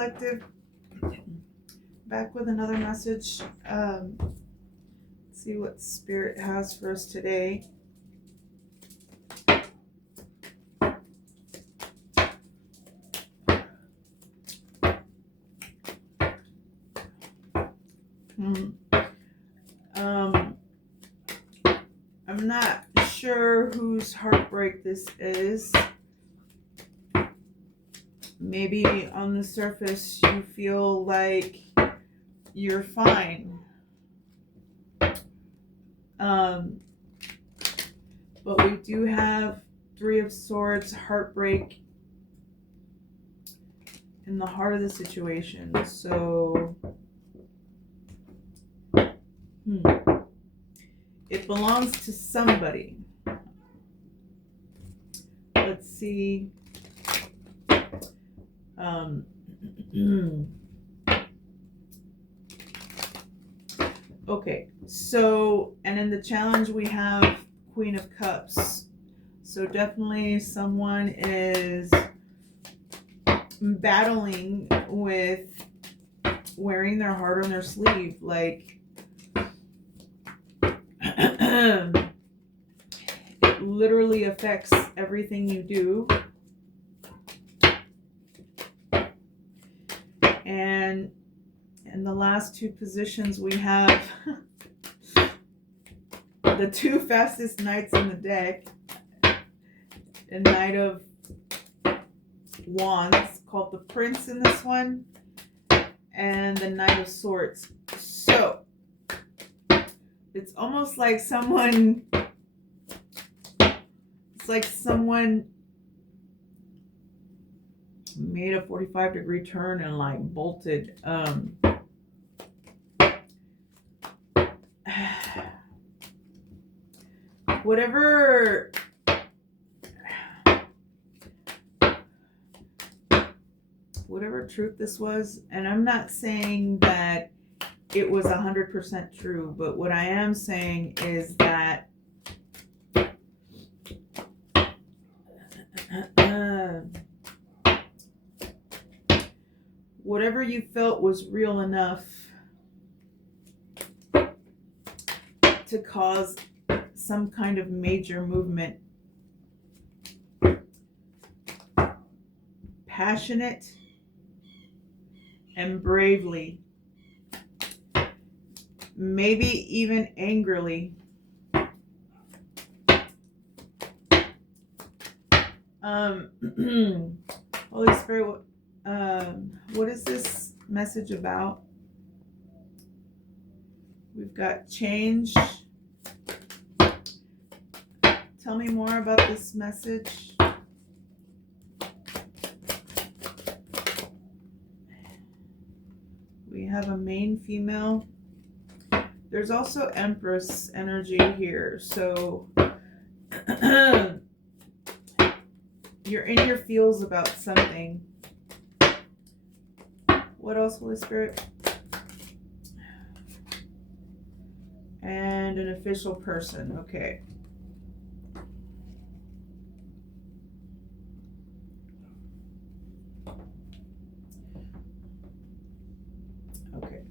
Collective. Back with another message. Let's see what Spirit has for us today. I'm not sure whose heartbreak this is. Maybe on the surface you feel like you're fine. But we do have Three of Swords, heartbreak in the heart of the situation. So it belongs to somebody. Let's see. Okay, so, and in the challenge we have Queen of Cups. So definitely someone is battling with wearing their heart on their sleeve. Like, it literally affects everything you do. And in the last two positions we have the two fastest knights in the deck. A Knight of Wands, called the Prince in this one, and the Knight of Swords. So it's almost like someone made a 45-degree turn and like bolted. Whatever truth this was, and I'm not saying that it was 100% true, but what I am saying is that whatever you felt was real enough to cause some kind of major movement. Passionate and bravely, maybe even angrily. Holy Spirit, what is this message about? We've got change. Tell me more about this message. We have a main female. There's also Empress energy here. So you're in your feels about something. What else, Holy Spirit? And an official person. Okay. Okay.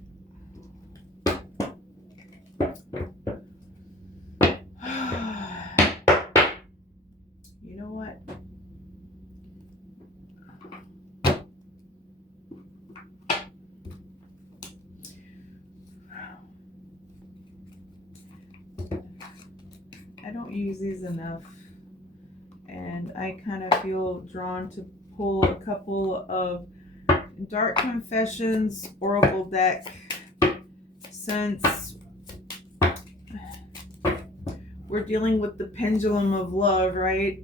You know what? I don't use these enough, and I kind of feel drawn to pull a couple of Dark Confessions Oracle deck, since we're dealing with the pendulum of love, right?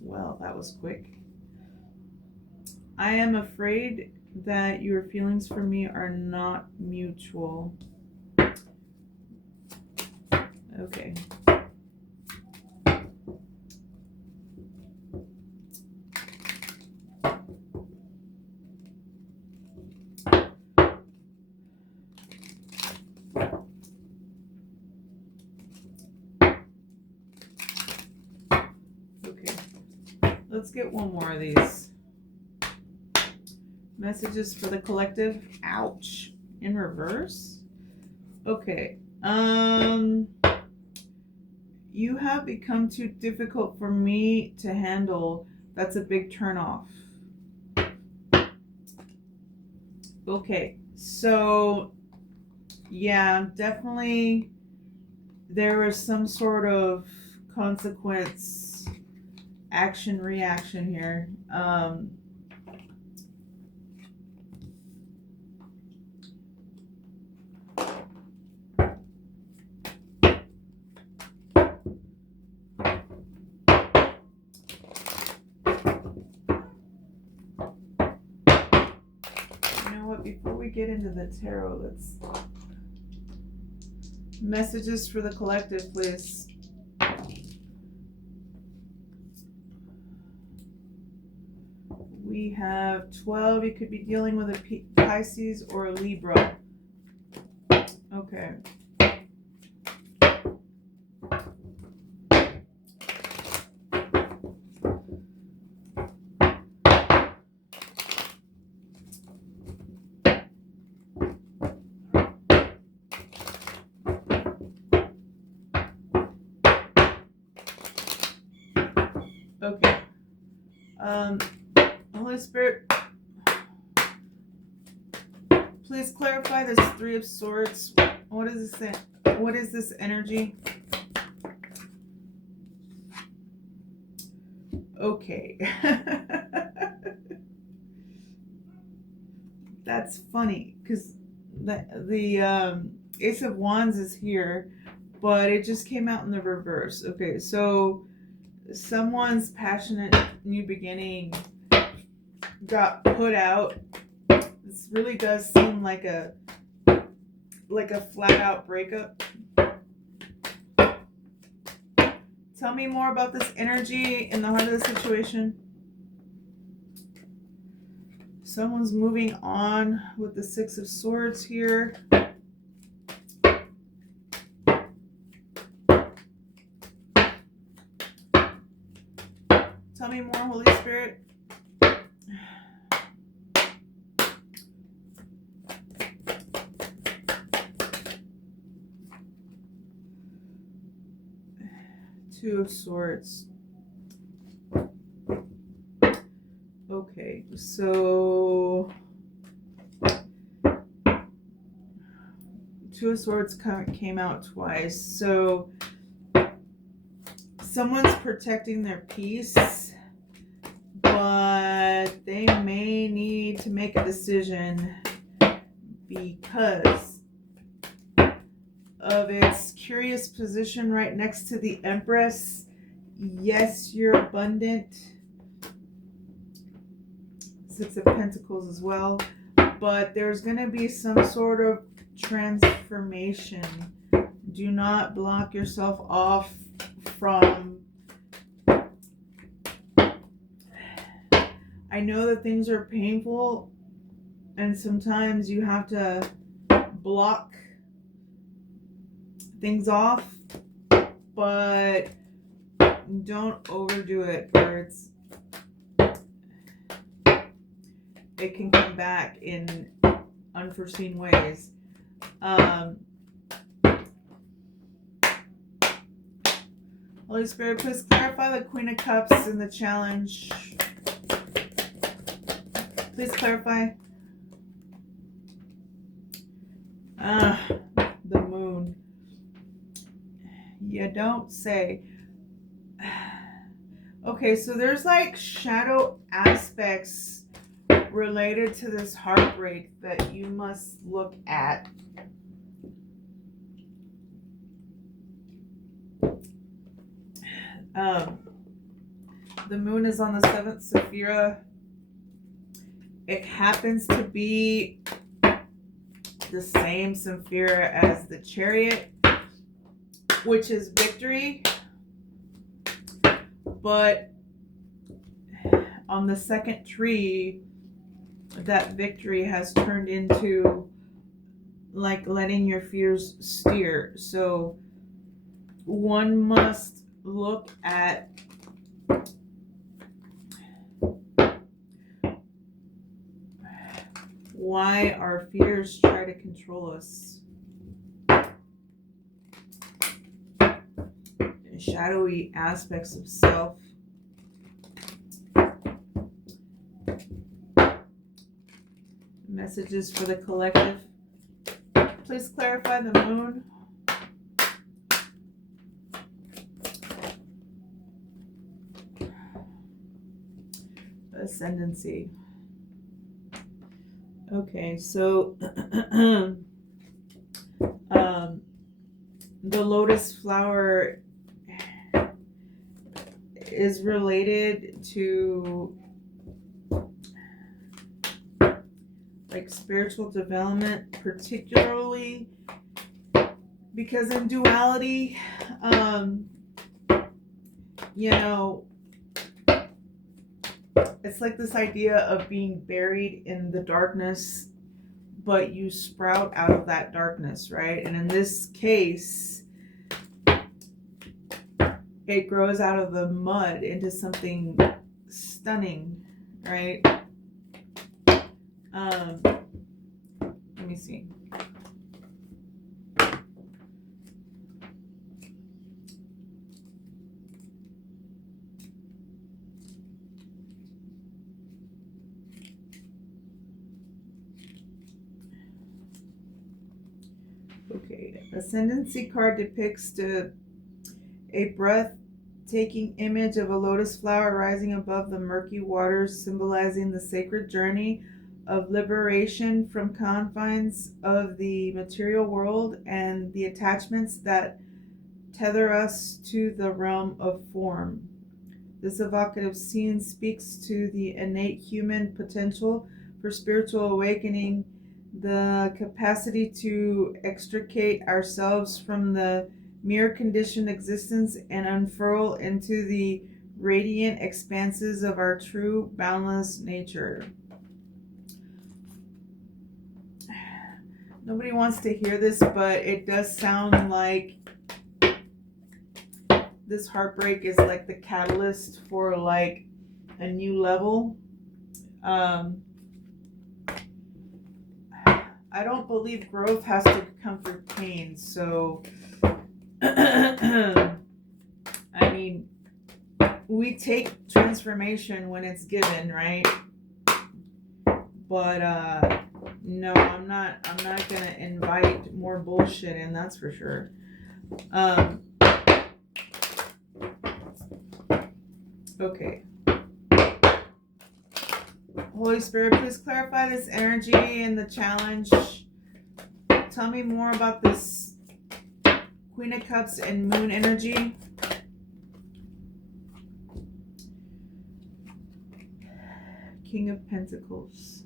Well, that was quick. I am afraid that your feelings for me are not mutual. Okay. Let's get one more of these. Messages for the collective. Ouch. In reverse? Okay. You have become too difficult for me to handle. That's a big turnoff. Okay. So, yeah, definitely there was some sort of consequence, action, reaction here. Before we get into the tarot, let's messages for the collective, please. We have 12. You could be dealing with a Pisces or a Libra. Okay. Okay. Holy Spirit, please clarify this Three of Swords. What is this? What is this energy? Okay. That's funny because the Ace of Wands is here, but it just came out in the reverse. Okay, so someone's passionate new beginning got put out. This really does seem like a flat out breakup. Tell me more about this energy in the heart of the situation. Someone's moving on with the Six of Swords here. Tell me more, Holy Spirit. Two of Swords. Okay, so Two of Swords came out twice. So someone's protecting their peace, but they may need to make a decision because of its curious position right next to the Empress. Yes, you're abundant. Six of Pentacles as well. But there's going to be some sort of transformation. Do not block yourself off from... I know that things are painful and sometimes you have to block things off, but don't overdo it or it can come back in unforeseen ways. Holy Spirit, please clarify the Queen of Cups in the challenge. Please clarify. The Moon. You don't say. Okay, so there's like shadow aspects related to this heartbreak that you must look at. The Moon is on the 7th Sephira. It happens to be the same Sephira as the Chariot, which is victory. But on the second tree, that victory has turned into like letting your fears steer. So one must look at why our fears try to control us. Shadowy aspects of self. Messages for the collective. Please clarify the moon. Ascendancy. Okay, so the lotus flower is related to like spiritual development, particularly because in duality, you know, it's like this idea of being buried in the darkness, but you sprout out of that darkness, right? And in this case, it grows out of the mud into something stunning, right? Let me see. Okay, Ascendancy card depicts a breathtaking image of a lotus flower rising above the murky waters, symbolizing the sacred journey of liberation from confines of the material world and the attachments that tether us to the realm of form. This evocative scene speaks to the innate human potential for spiritual awakening, the capacity to extricate ourselves from the mere conditioned existence and unfurl into the radiant expanses of our true boundless nature. Nobody wants to hear this, but it does sound like this heartbreak is like the catalyst for like a new level. I don't believe growth has to come through pain, so I mean, we take transformation when it's given, right? But no, I'm not gonna invite more bullshit in, that's for sure. Okay. Holy Spirit, please clarify this energy and the challenge. Tell me more about this Queen of Cups and Moon energy. King of Pentacles.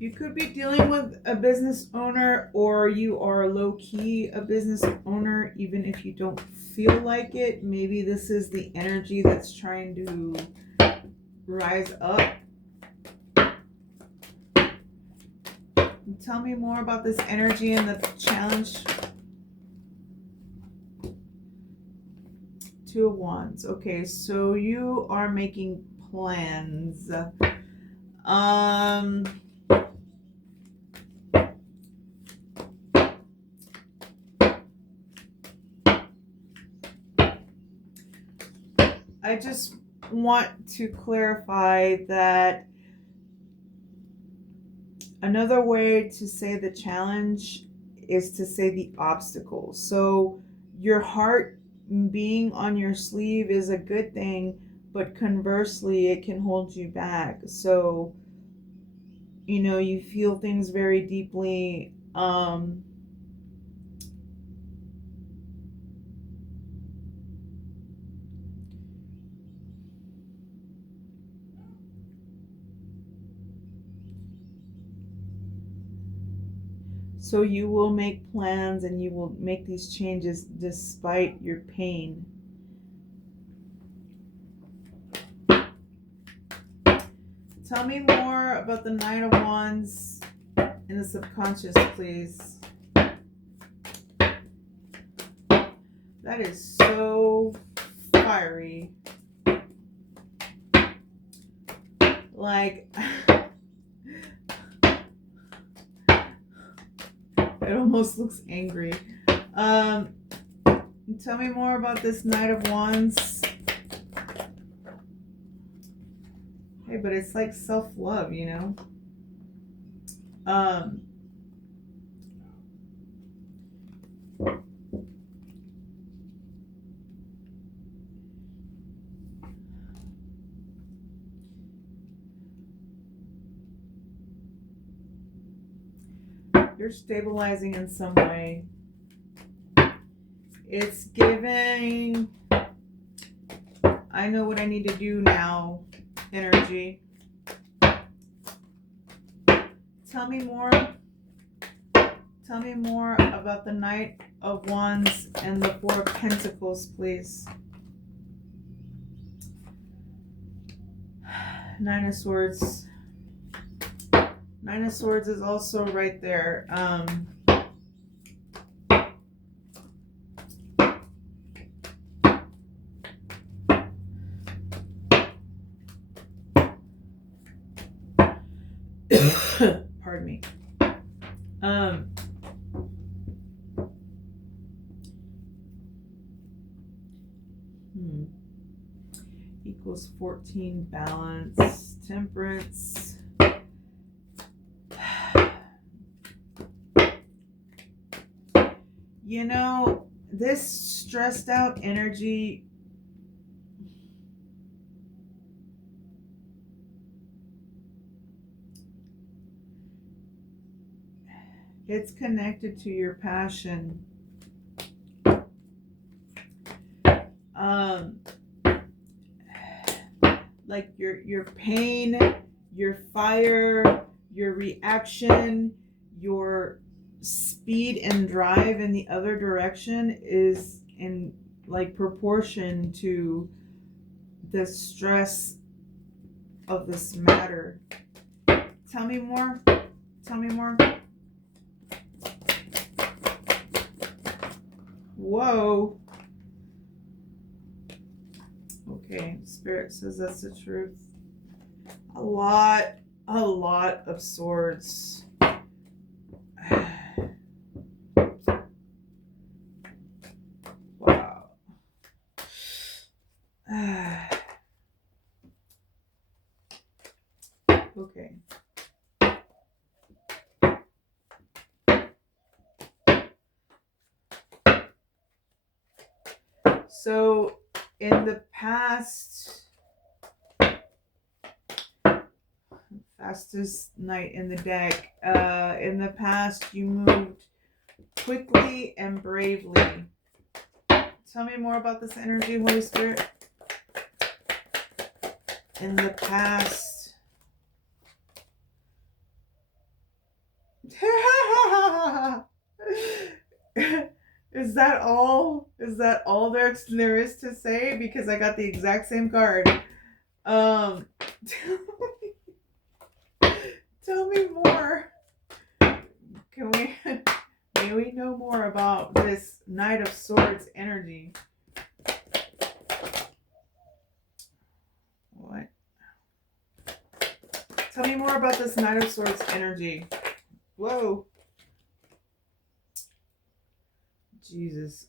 You could be dealing with a business owner, or you are low-key a business owner, even if you don't feel like it. Maybe this is the energy that's trying to rise up. Tell me more about this energy and the challenge. Two of Wands. Okay, so you are making plans. I just want to clarify that another way to say the challenge is to say the obstacle. So your heart being on your sleeve is a good thing, but conversely, it can hold you back. So, you know, you feel things very deeply. So you will make plans and you will make these changes despite your pain. Tell me more about the Nine of Wands in the subconscious, please. That is so fiery. Like, it almost looks angry. Tell me more about this Knight of Wands. Hey, but it's like self-love, you know? You're stabilizing in some way. It's giving, I know what I need to do now, energy. Tell me more. Tell me more about the Knight of Wands and the Four of Pentacles, please. Nine of Swords. Nine of Swords is also right there. Pardon me. Equals 14, balance, temperance. You know, this stressed out energy, it's connected to your passion. Like your pain, your fire, your reaction, your speed and drive in the other direction is in like proportion to the stress of this matter. Tell me more. Tell me more. Whoa. Okay, Spirit says that's the truth. A lot of swords. Wow. Okay. So in the past, fastest knight in the deck, in the past you moved quickly and bravely. Tell me more about this energy, Holy Spirit. In the past. Is that all? Is that all there is to say? Because I got the exact same card. Tell me more. May we know more about this Knight of Swords energy? What? Tell me more about this Knight of Swords energy. Whoa. Jesus.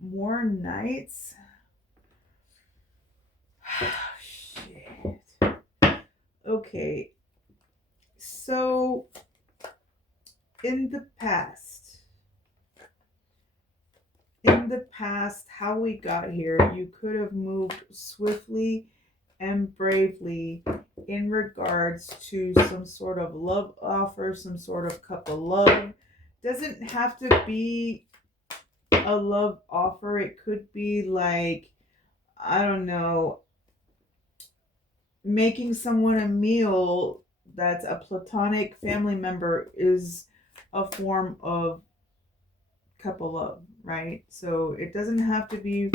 More knights. Shit. Okay. So, in the past, how we got here, you could have moved swiftly and bravely in regards to some sort of love offer, some sort of cup of love. Doesn't have to be a love offer. It could be like, I don't know, making someone a meal that's a platonic family member is a form of cup of love, right? So it doesn't have to be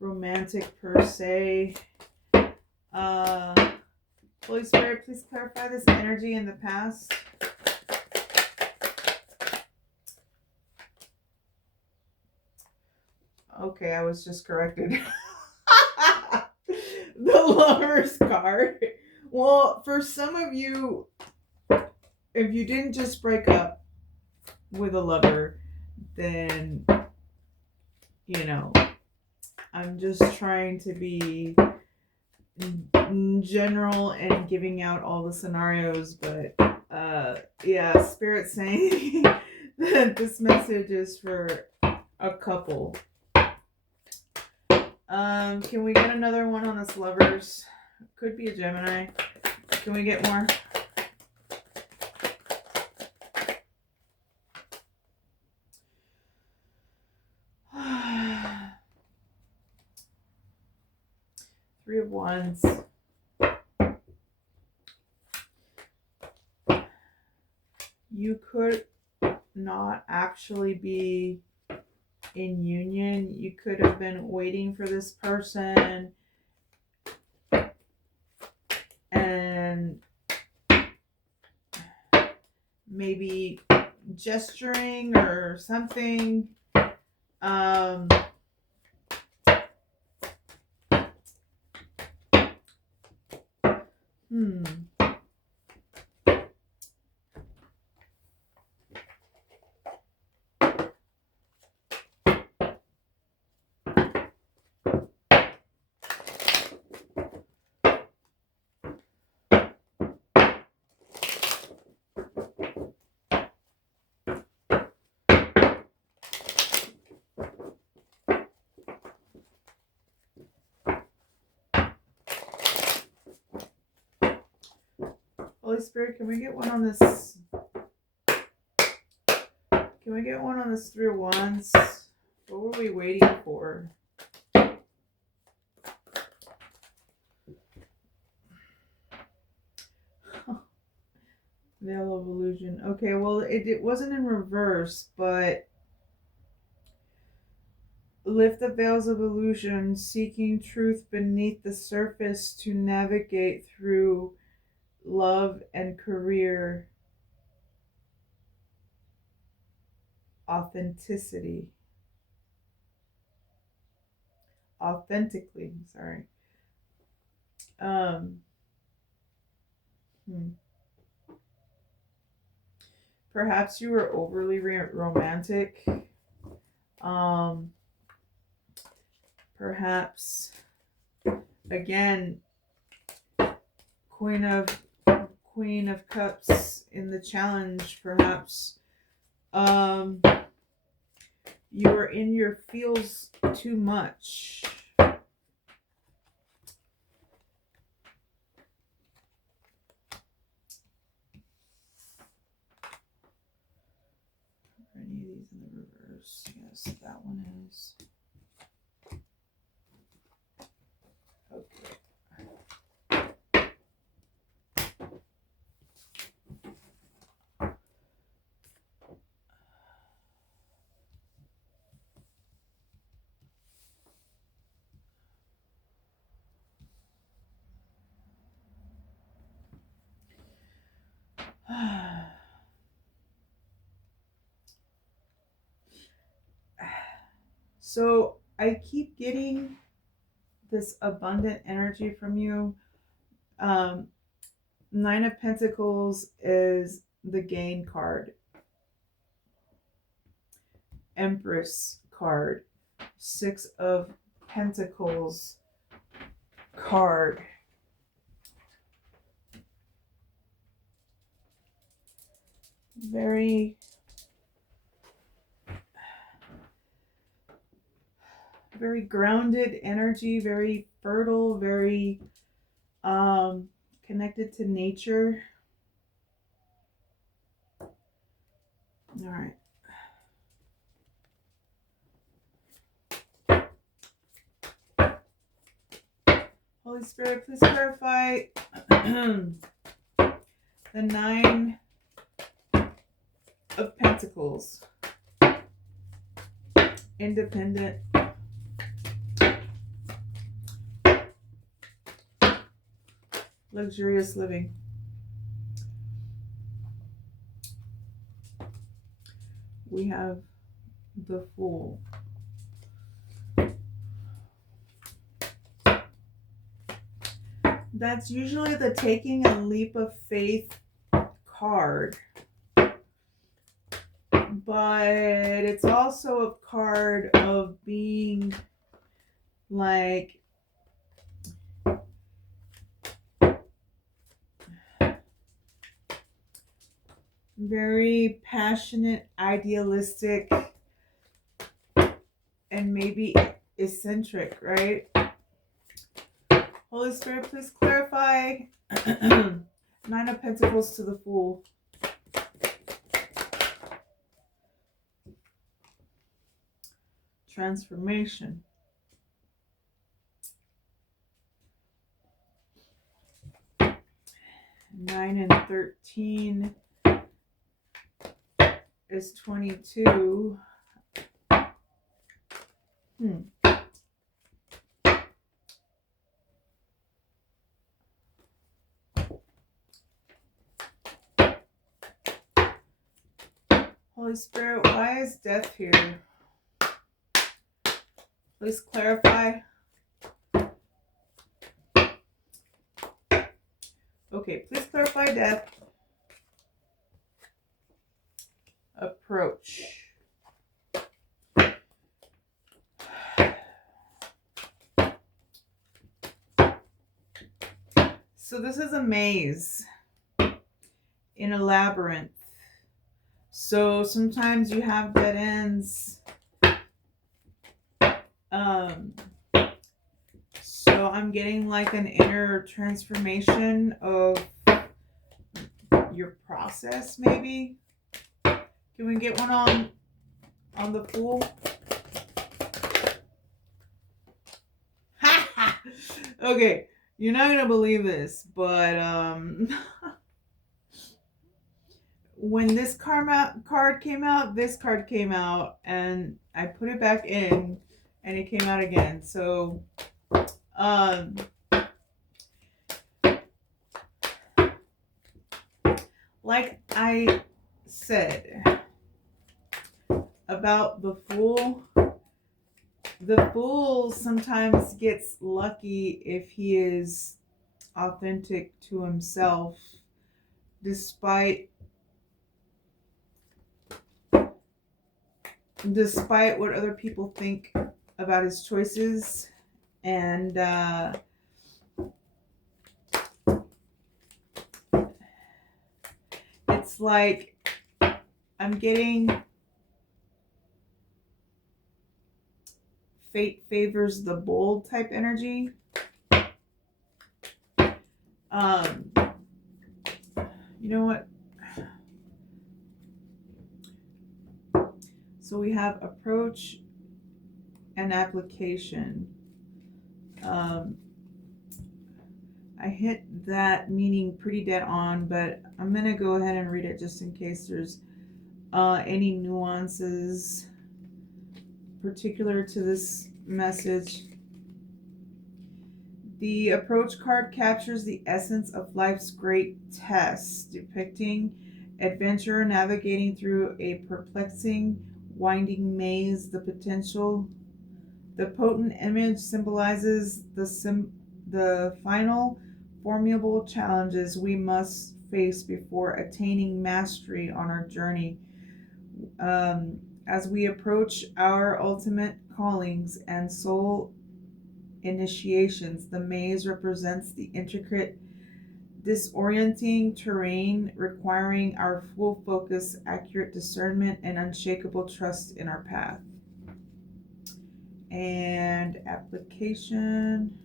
romantic per se. Holy Spirit, please clarify this energy in the past. Okay, I was just corrected. The Lover's card. Well, for some of you, if you didn't just break up with a lover, then, you know, I'm just trying to be general and giving out all the scenarios, but yeah, Spirit saying that this message is for a couple. Can we get another one on this Lovers? Could be a Gemini. Can we get more? Three of Wands. You could not actually be in union. You could have been waiting for this person and maybe gesturing or something. Holy Spirit, can we get one on this? Can we get one on this Three of Wands? What were we waiting for? Veil of Illusion. Okay, well, it wasn't in reverse, but lift the veils of illusion, seeking truth beneath the surface to navigate through love and career authenticity. Authentically, sorry. Perhaps you were overly romantic. Perhaps, again, Queen of Cups in the challenge. Perhaps you were in your feels too much. Are any of these in the reverse? Yes, that one is. Okay. So I keep getting this abundant energy from you. Nine of Pentacles is the gain card. Empress card. Six of Pentacles card. Very grounded energy, very fertile, very connected to nature. All right. Holy Spirit, please clarify the Nine of Pentacles. Independent. Luxurious living. We have the Fool. That's usually the taking a leap of faith card. But it's also a card of being like very passionate, idealistic, and maybe eccentric, right? Holy Spirit, please clarify. Nine of Pentacles to the Fool. Transformation. Nine and 13 is 22. Holy Spirit, why is death here? Please clarify. Okay, please clarify death. Approach. So this is a maze in a labyrinth. So sometimes you have dead ends. So I'm getting like an inner transformation of your process, maybe. Can we get one on the Fool? Okay, you're not gonna believe this, but when this card came out, this card came out, and I put it back in, and it came out again. So, like I said about the Fool sometimes gets lucky if he is authentic to himself, despite what other people think about his choices. And it's like I'm getting fate favors the bold type energy. You know what? So we have approach and application. I hit that meaning pretty dead on, but I'm going to go ahead and read it just in case there's any nuances particular to this message. The approach card captures the essence of life's great tests, depicting adventure navigating through a perplexing, winding maze. The potent image symbolizes the final formidable challenges we must face before attaining mastery on our journey. As we approach our ultimate callings and soul initiations, the maze represents the intricate, disorienting terrain requiring our full focus, accurate discernment, and unshakable trust in our path. And application.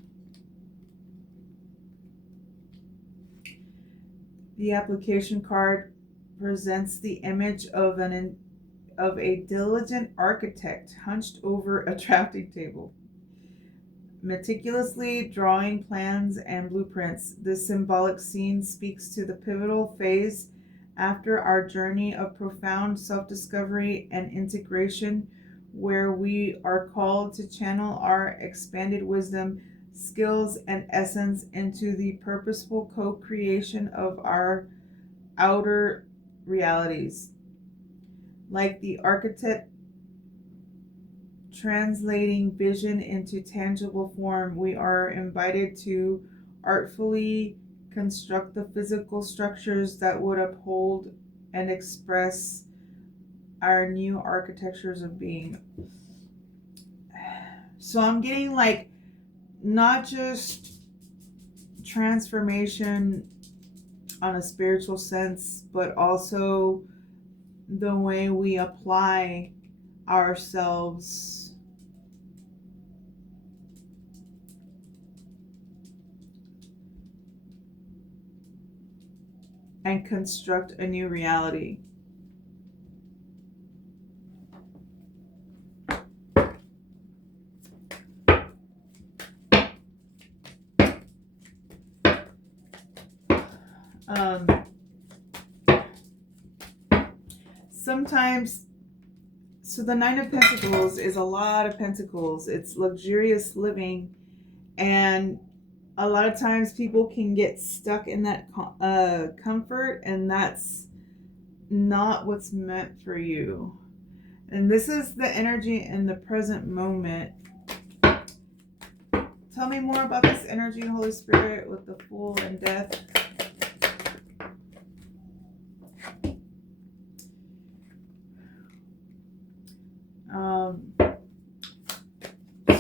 The application card presents the image of a diligent architect hunched over a drafting table, meticulously drawing plans and blueprints. This symbolic scene speaks to the pivotal phase after our journey of profound self-discovery and integration, where we are called to channel our expanded wisdom, skills, and essence into the purposeful co-creation of our outer realities. Like the architect translating vision into tangible form, we are invited to artfully construct the physical structures that would uphold and express our new architectures of being. So I'm getting like not just transformation on a spiritual sense, but also the way we apply ourselves and construct a new reality. Sometimes, so the Nine of Pentacles is a lot of pentacles. It's luxurious living, and a lot of times people can get stuck in that comfort, and that's not what's meant for you. And this is the energy in the present moment. Tell me more about this energy, Holy Spirit, with the Fool and Death.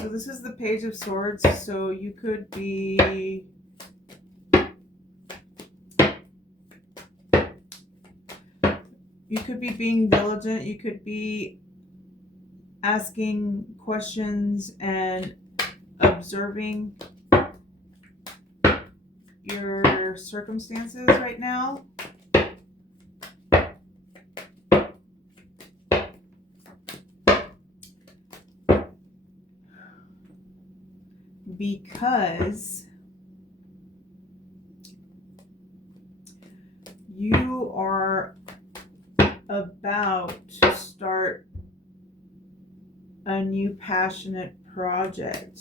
So this is the Page of Swords. So you could be being diligent. You could be asking questions and observing your circumstances right now. Because you are about to start a new passionate project.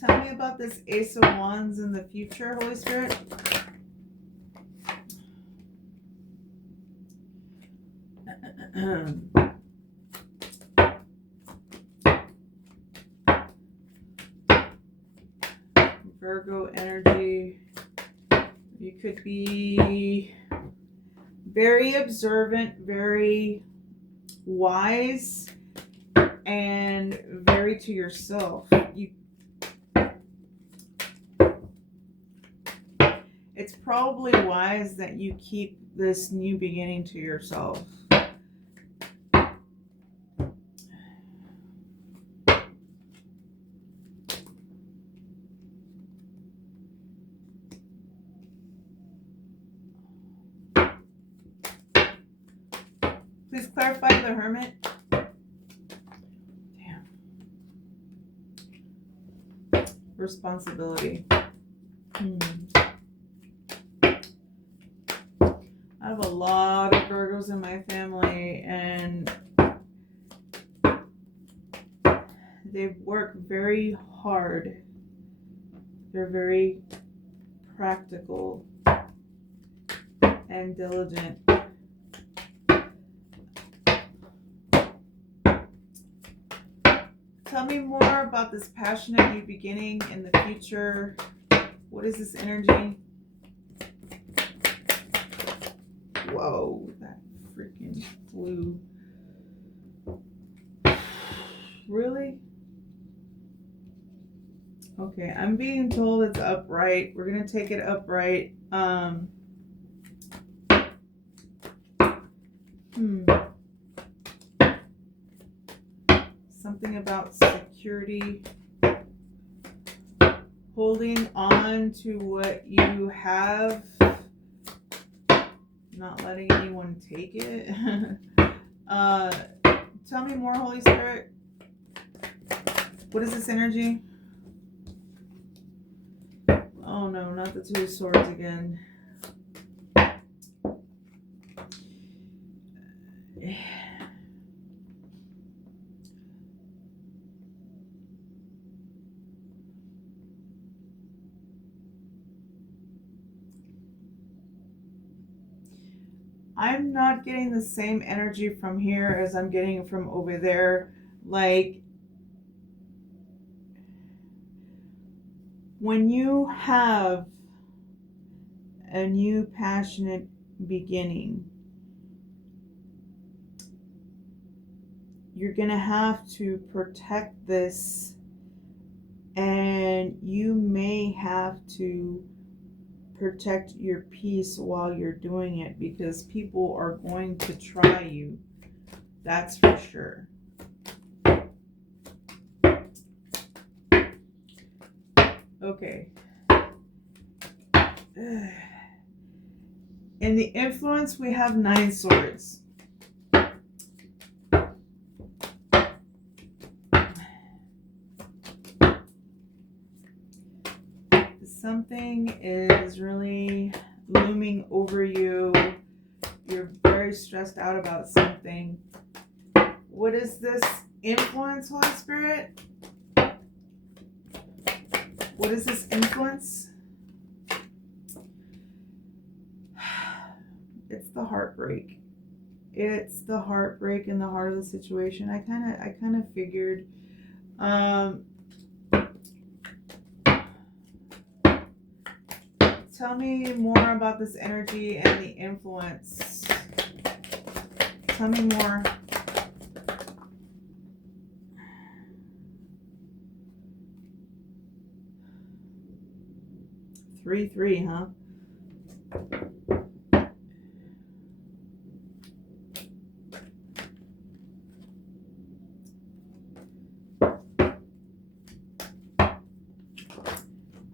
Tell me about this Ace of Wands in the future, Holy Spirit. Virgo energy. You could be very observant, very wise, and very to yourself. It's probably wise that you keep this new beginning to yourself. Please clarify the Hermit. Damn. Responsibility. I have a lot of Virgos in my family, and they work very hard. They're very practical and diligent. Tell me more about this passionate new beginning in the future. What is this energy? Whoa, that freaking flew. Really? Okay, I'm being told it's upright. We're going to take it upright. Something about security. Holding on to what you have. Not letting anyone take it. Tell me more, Holy Spirit. What is this energy? Oh no, not the Two of Swords again. I'm not getting the same energy from here as I'm getting from over there. Like, when you have a new passionate beginning, you're going to have to protect this, and you may have to protect your peace while you're doing it, because people are going to try you. That's for sure. Okay. In the influence, we have 9 swords. Something is really looming over you. You're very stressed out about something. What is this influence, Holy Spirit? What is this influence? It's the heartbreak. It's the heartbreak in the heart of the situation. I kind of figured. Tell me more about this energy and the influence. Tell me more. Three, huh?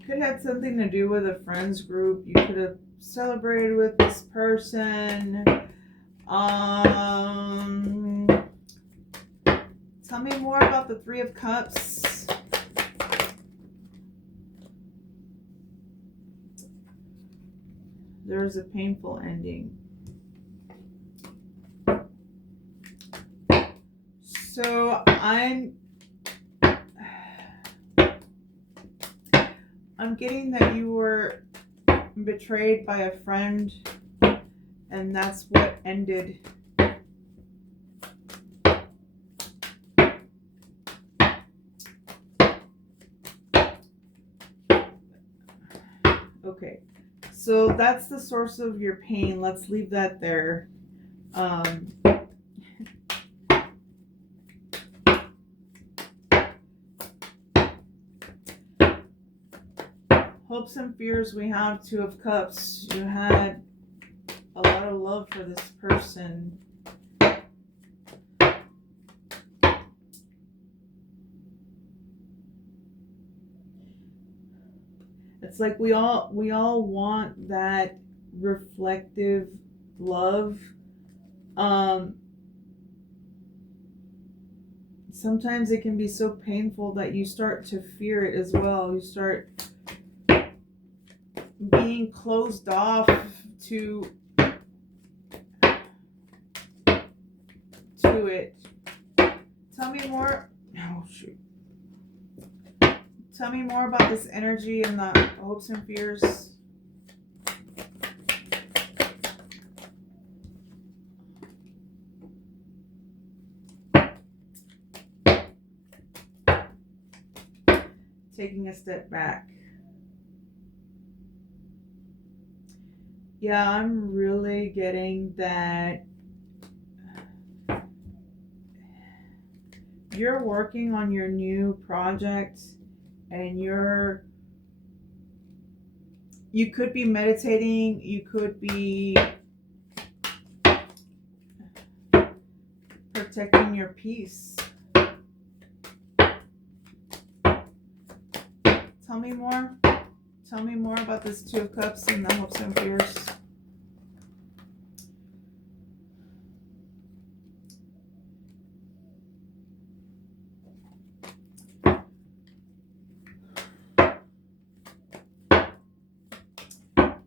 Could have something to do with a friends group. You could have celebrated with this person. Tell me more about the 3 of Cups. There's a painful ending. So I'm getting that you were betrayed by a friend, and that's what ended. Okay, so that's the source of your pain. Let's leave that there. Hopes and fears, we have 2 of Cups. You had a lot of love for this person. It's like we all want that reflective love. Sometimes it can be so painful that you start to fear it as well. You start being closed off to it. Tell me more. Oh shoot. Tell me more about this energy and the hopes and fears. Taking a step back. Yeah, I'm really getting that you're working on your new project, and you could be meditating, you could be protecting your peace. Tell me more. Tell me more about this 2 of Cups and the hopes and fears.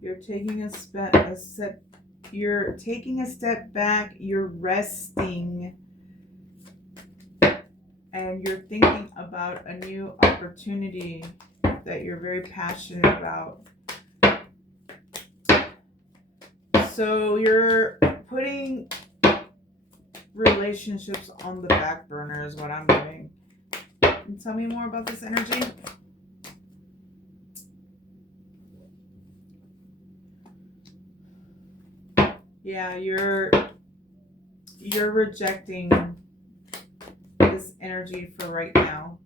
You're taking you're taking a step back, you're resting, and you're thinking about a new opportunity that you're very passionate about. So you're putting relationships on the back burner is what I'm doing. And tell me more about this energy. Yeah, you're rejecting this energy for right now.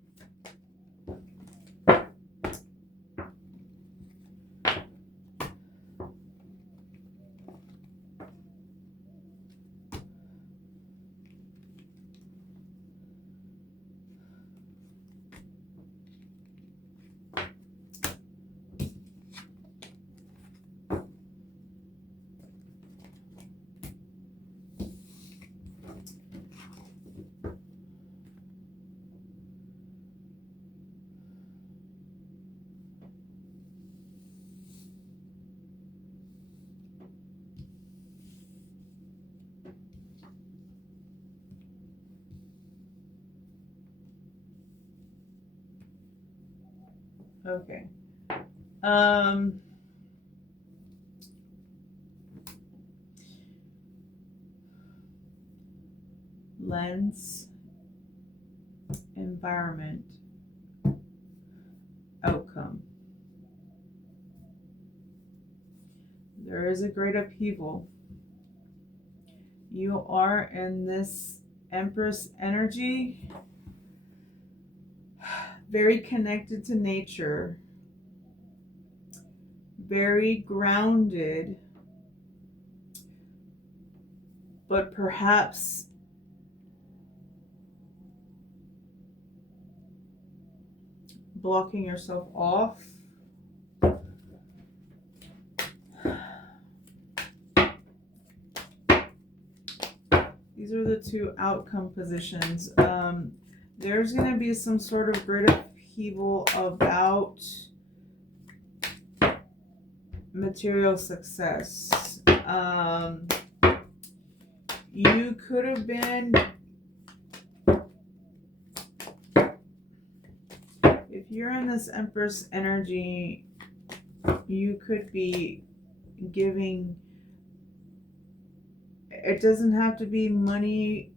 Okay. Lens, environment, outcome. There is a great upheaval. You are in this Empress energy, very connected to nature, very grounded, but perhaps blocking yourself off. These are the two outcome positions. There's going to be some sort of great upheaval about material success. You could have been, if you're in this Empress energy, you could be giving, it doesn't have to be money,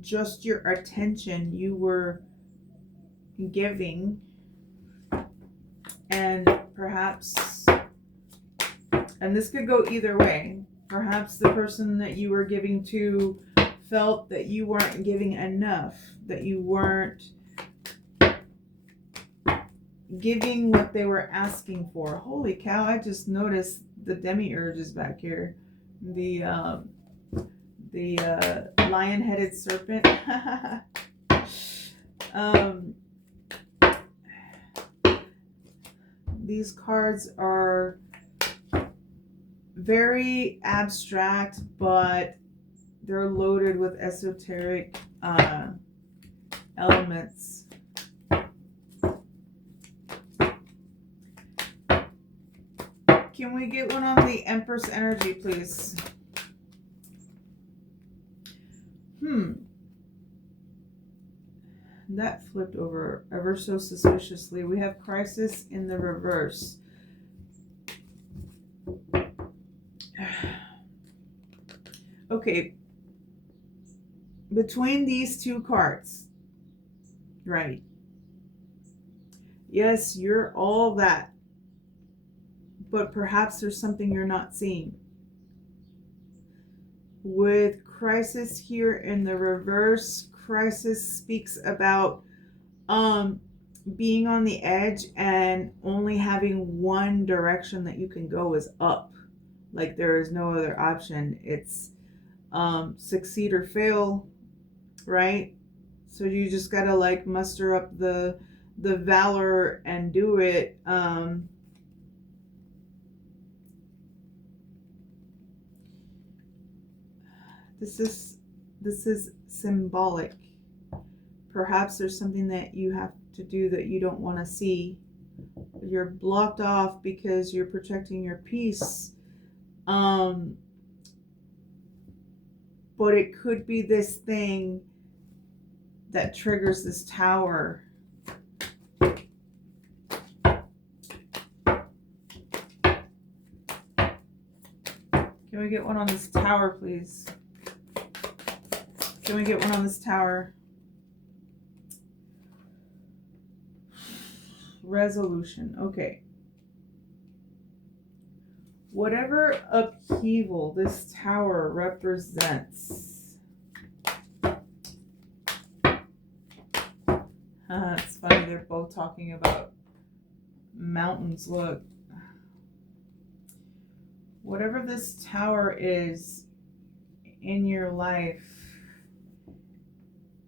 just your attention you were giving, and perhaps, and this could go either way, perhaps the person that you were giving to felt that you weren't giving enough, that you weren't giving what they were asking for. Holy cow, I just noticed the demiurge is back here. The lion-headed serpent. These cards are very abstract, but they're loaded with esoteric elements. Can we get one on the Empress energy, please? That flipped over ever so suspiciously. We have crisis in the reverse. Okay. Between these two cards, right? Yes, you're all that. But perhaps there's something you're not seeing. With crisis here in the reverse, crisis speaks about being on the edge and only having one direction that you can go is up. Like there is no other option. It's succeed or fail, right? So you just gotta like muster up the valor and do it. This is symbolic. Perhaps there's something that you have to do that you don't want to see. You're blocked off because you're protecting your peace. But it could be this thing that triggers this tower. Can we get one on this tower, please? Can we get one on this tower? Resolution. Okay. Whatever upheaval this tower represents. It's funny, they're both talking about mountains. Look. Whatever this tower is in your life,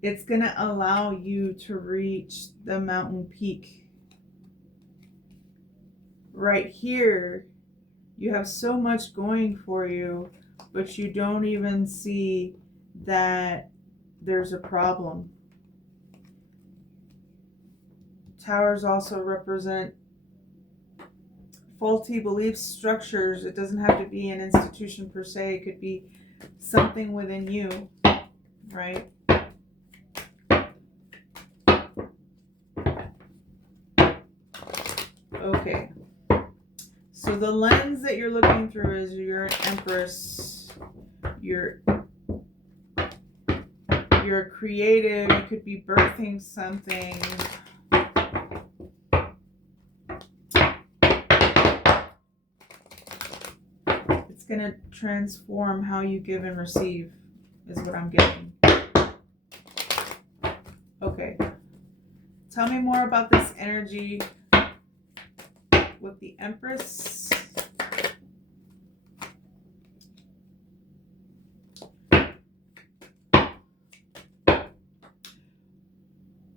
it's going to allow you to reach the mountain peak. Right here, you have so much going for you, but you don't even see that there's a problem. Towers also represent faulty belief structures. It doesn't have to be an institution per se. It could be something within you, right? Okay. So the lens that you're looking through is you're an Empress. You're a creative. You could be birthing something. It's going to transform how you give and receive, is what I'm getting. Okay. Tell me more about this energy with the Empress.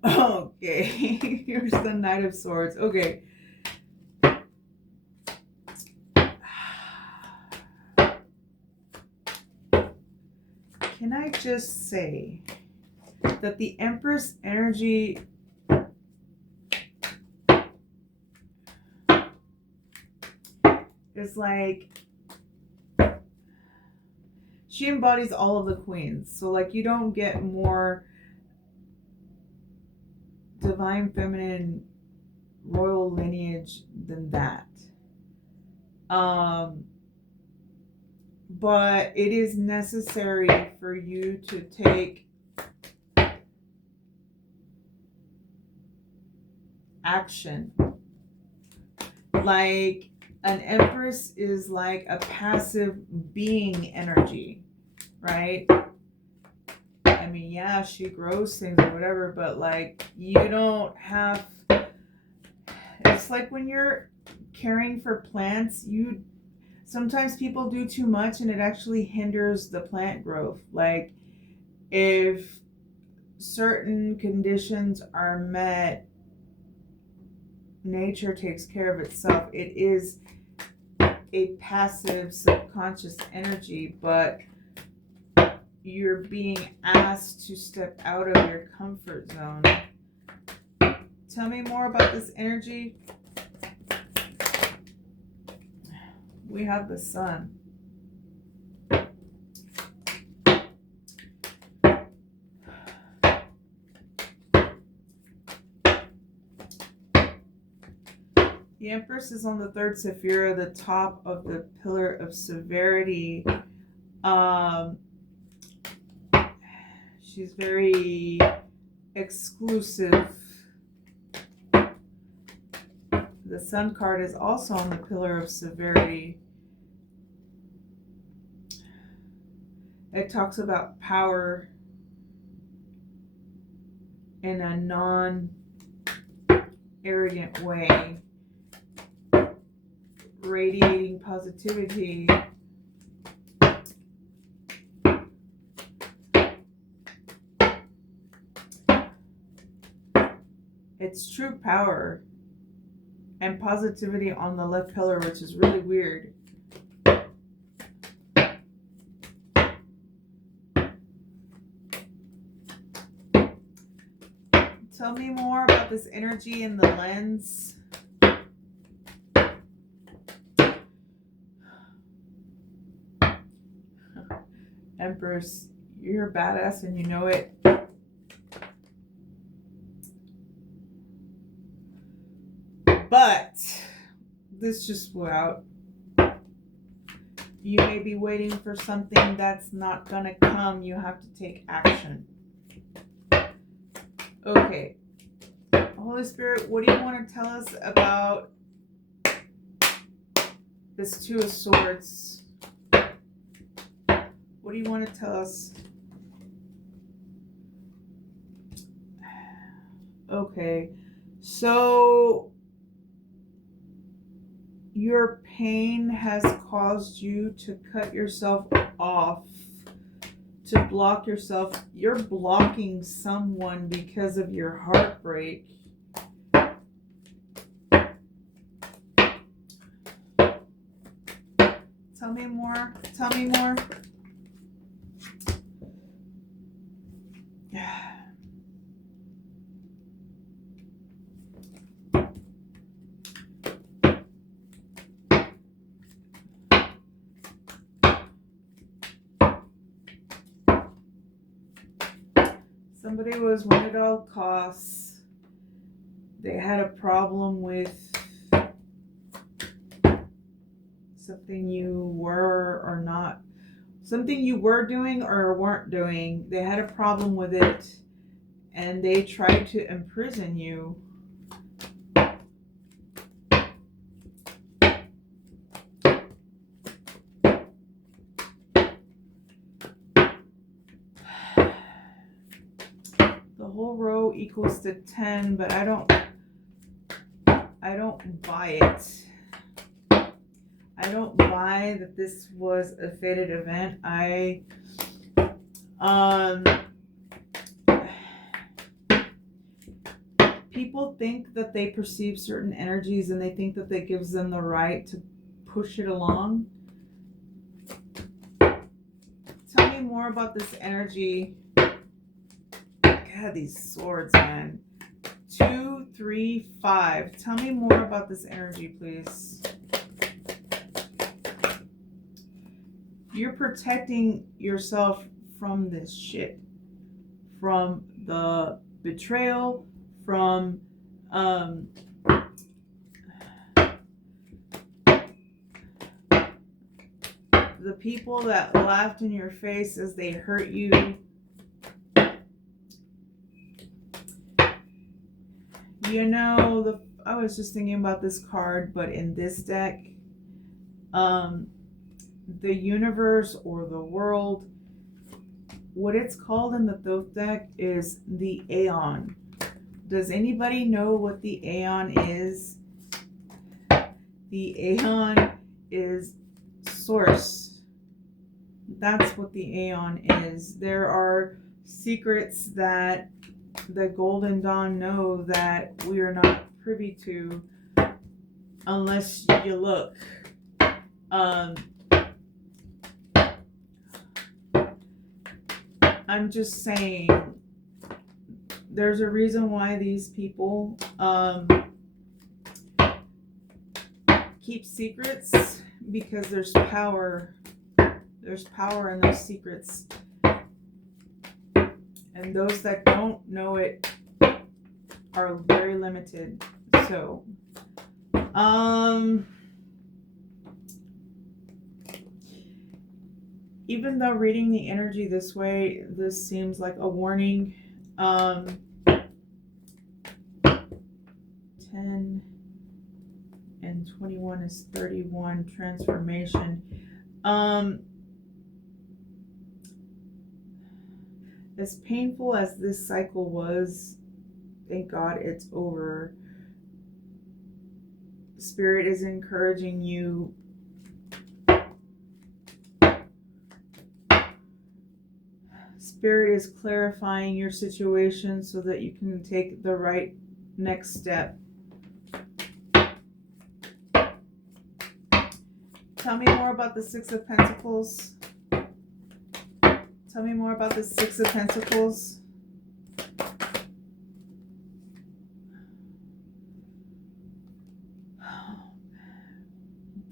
Okay. Here's the Knight of Swords. Okay. Can I just say that the Empress energy is like, she embodies all of the queens. So like you don't get more divine feminine royal lineage than that. But it is necessary for you to take action. Like an Empress is like a passive being energy, right? I mean, yeah, she grows things or whatever, but like you don't have, it's like when you're caring for plants, sometimes people do too much and it actually hinders the plant growth. Like if certain conditions are met, nature takes care of itself. It is a passive subconscious energy, but you're being asked to step out of your comfort zone. Tell me more about this energy. We have the Sun. The Empress is on the third Sephira, the top of the pillar of severity. She's very exclusive. The Sun card is also on the pillar of severity. It talks about power in a non-arrogant way, radiating positivity. It's true power and positivity on the left pillar, which is really weird. Tell me more about this energy in the lens. Empress, you're a badass and you know it. But this just flew out. You may be waiting for something that's not gonna come. You have to take action. Okay. Holy Spirit, what do you want to tell us about this Two of Swords? What do you want to tell us? Okay. So your pain has caused you to cut yourself off, to block yourself. You're blocking someone because of your heartbreak. Tell me more. Tell me more. Somebody was win at all costs. They had a problem with something you were or not, something you were doing or weren't doing. They had a problem with it and they tried to imprison you. The whole row equals to 10, but I don't buy it. I don't buy that this was a fated event. People think that they perceive certain energies and they think that that gives them the right to push it along. Tell me more about this energy. God, these swords, man. 2, 3, 5. Tell me more about this energy, please. You're protecting yourself from this shit. From the betrayal, from the people that laughed in your face as they hurt you. You know, I was just thinking about this card, but in this deck, the universe or the world, what it's called in the Thoth deck is the Aeon. Does anybody know what the Aeon is? The Aeon is source. That's what the Aeon is. There are secrets that the Golden Dawn know that we are not privy to unless you look. I'm just saying, there's a reason why these people keep secrets, because there's power. There's power in those secrets. And those that don't know it are very limited. So, even though reading the energy this way, this seems like a warning. 10 and 21 is 31, transformation. As painful as this cycle was, thank God it's over. Spirit is encouraging you Spirit is clarifying your situation so that you can take the right next step. Tell me more about the Six of Pentacles. Tell me more about the Six of Pentacles.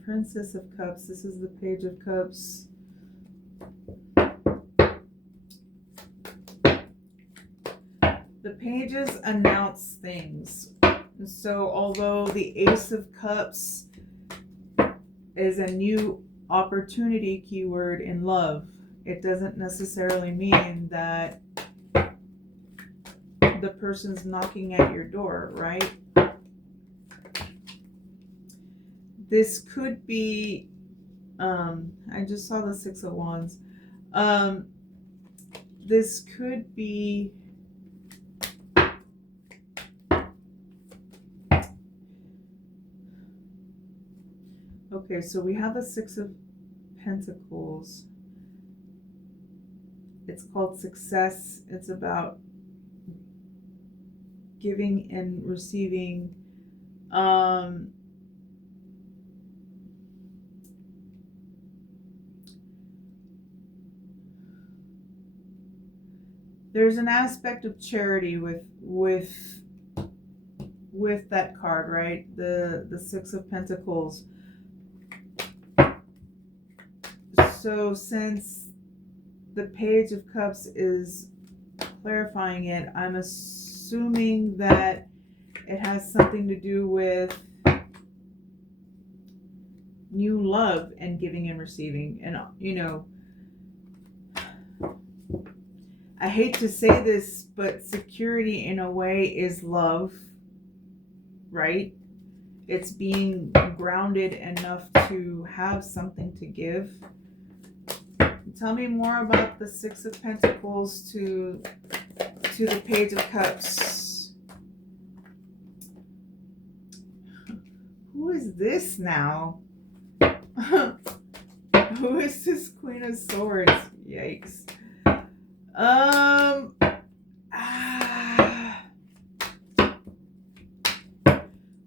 Princess of Cups. This is the Page of Cups. The pages announce things. So although the Ace of Cups is a new opportunity keyword in love. It doesn't necessarily mean that the person's knocking at your door, right? This could be, I just saw the Six of Wands. This could be okay, so we have the Six of Pentacles. It's called success. It's about giving and receiving. There's an aspect of charity with that card, right? The Six of Pentacles. So since the Page of Cups is clarifying it, I'm assuming that it has something to do with new love and giving and receiving. And, you know, I hate to say this, but security in a way is love, right? It's being grounded enough to have something to give. Tell me more about the Six of Pentacles to the Page of Cups. Who is this now? Who is this Queen of Swords? Yikes.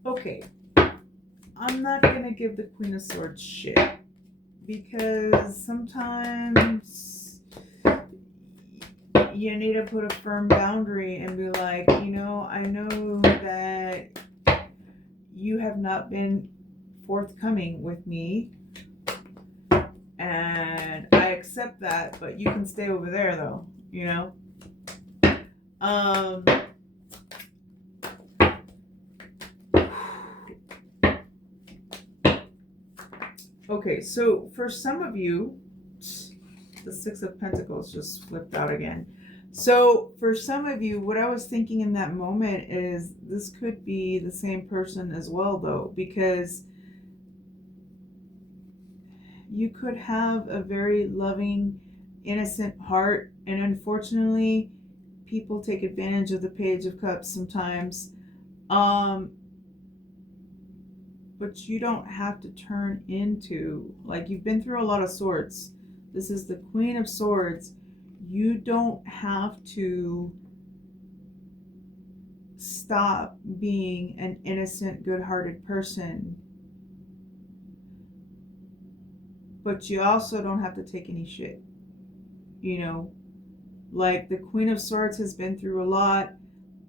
Okay. I'm not gonna give the Queen of Swords shit, because sometimes you need to put a firm boundary and be like, you know, I know that you have not been forthcoming with me, and I accept that, but you can stay over there though, you know? Okay, so for some of you, the Six of Pentacles just flipped out again. So for some of you, what I was thinking in that moment is this could be the same person as well, though, because you could have a very loving, innocent heart, and unfortunately, people take advantage of the Page of Cups sometimes. But you don't have to turn into, like, you've been through a lot of swords. This is the Queen of Swords. You don't have to stop being an innocent, good-hearted person. But you also don't have to take any shit. You know, like the Queen of Swords has been through a lot,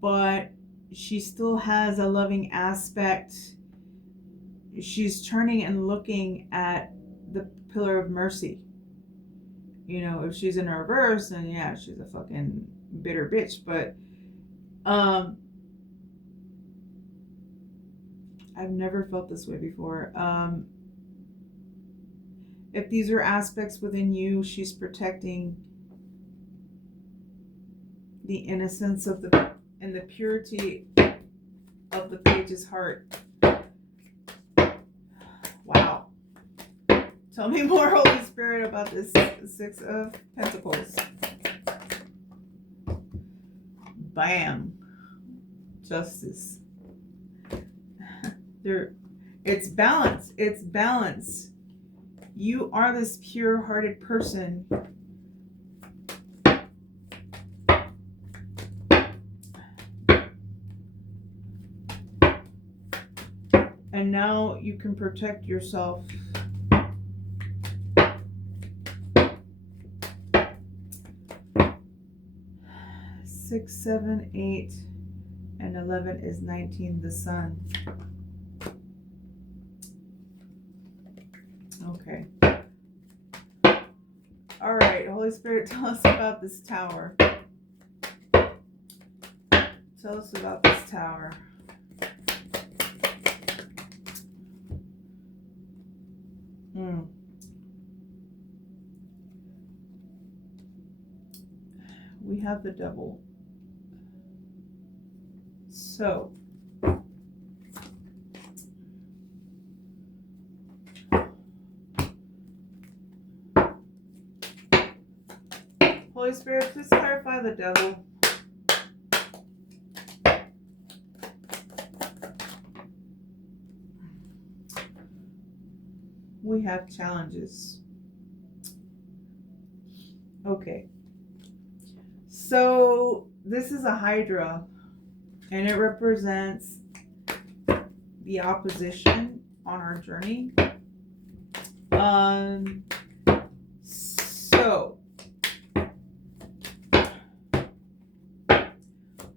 but she still has a loving aspect. She's turning and looking at the Pillar of Mercy. You know, if she's in reverse, then yeah, she's a fucking bitter bitch. But I've never felt this way before. If these are aspects within you, she's protecting the innocence of the and the purity of the Page's heart. Wow. Tell me more, Holy Spirit, about this Six of Pentacles. Bam. Justice. It's balance. It's balance. You are this pure-hearted person. And now you can protect yourself. Six, 7, 8, and 11 is 19, the Sun. Okay. All right, Holy Spirit, tell us about this tower. Tell us about this tower. we have the devil. So Holy Spirit, please clarify the devil. We have challenges. Okay. So this is a Hydra, and it represents the opposition on our journey. So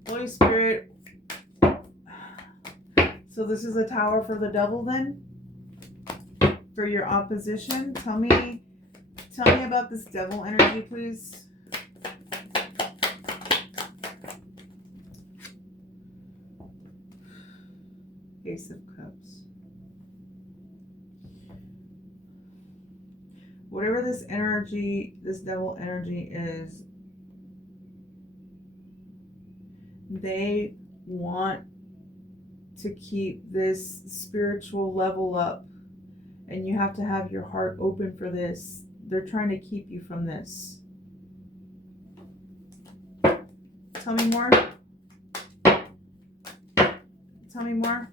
Holy Spirit, so this is a tower for the devil then? For your opposition? Tell me about this devil energy, please. Ace of Cups. Whatever this energy, this devil energy is, they want to keep this spiritual level up, and you have to have your heart open for this. They're trying to keep you from this. Tell me more. Tell me more.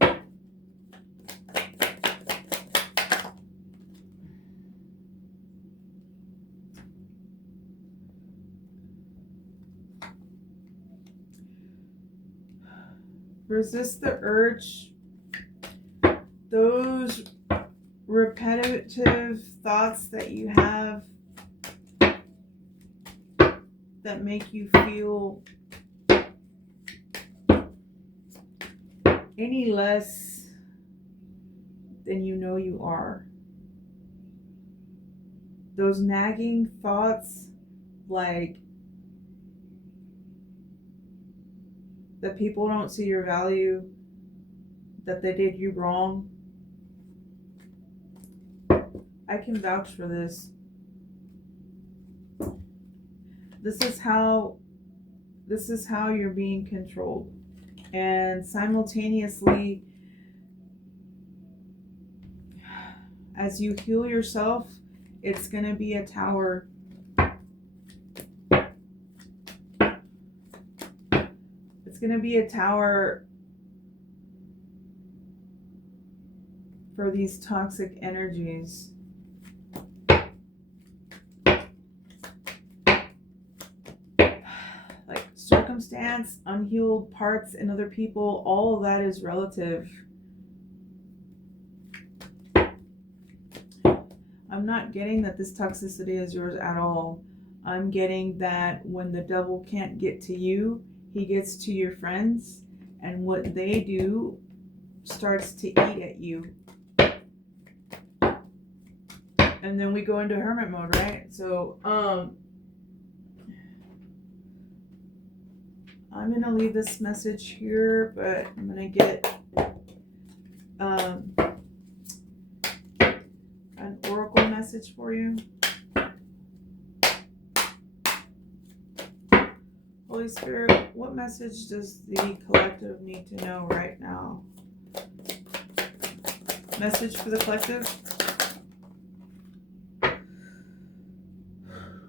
Resist the urge. Those repetitive thoughts that you have that make you feel any less than you know you are. Those nagging thoughts, like that people don't see your value, that they did you wrong. I can vouch for this. This is how you're being controlled. And simultaneously, as you heal yourself, it's going to be a tower. It's going to be a tower for these toxic energies. Like circumstance, unhealed parts in other people, all of that is relative. I'm not getting that this toxicity is yours at all. I'm getting that when the devil can't get to you, he gets to your friends, and what they do starts to eat at you. And then we go into hermit mode, right? So, I'm going to leave this message here, but I'm going to get an oracle message for you. Holy Spirit, what message does the collective need to know right now? Message for the collective?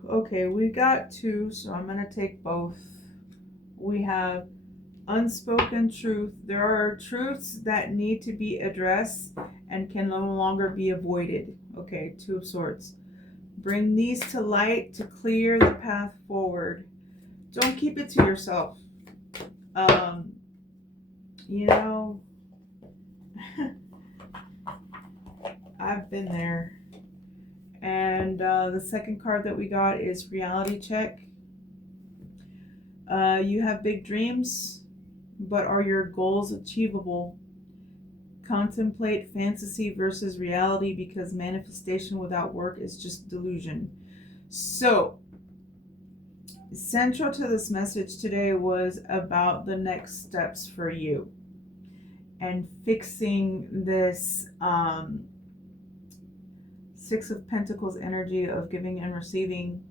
Okay, we got two, so I'm going to take both. We have unspoken truth. There are truths that need to be addressed and can no longer be avoided. Okay, Two of Swords. Bring these to light to clear the path forward. Don't keep it to yourself. You know, I've been there. And the second card that we got is reality check. You have big dreams, but are your goals achievable? Contemplate fantasy versus reality, because manifestation without work is just delusion. So, central to this message today was about the next steps for you and fixing this Six of Pentacles energy of giving and receiving.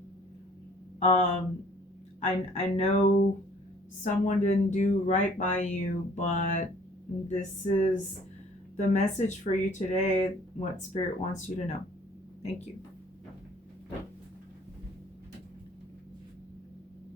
I know someone didn't do right by you, but this is the message for you today, what Spirit wants you to know. Thank you.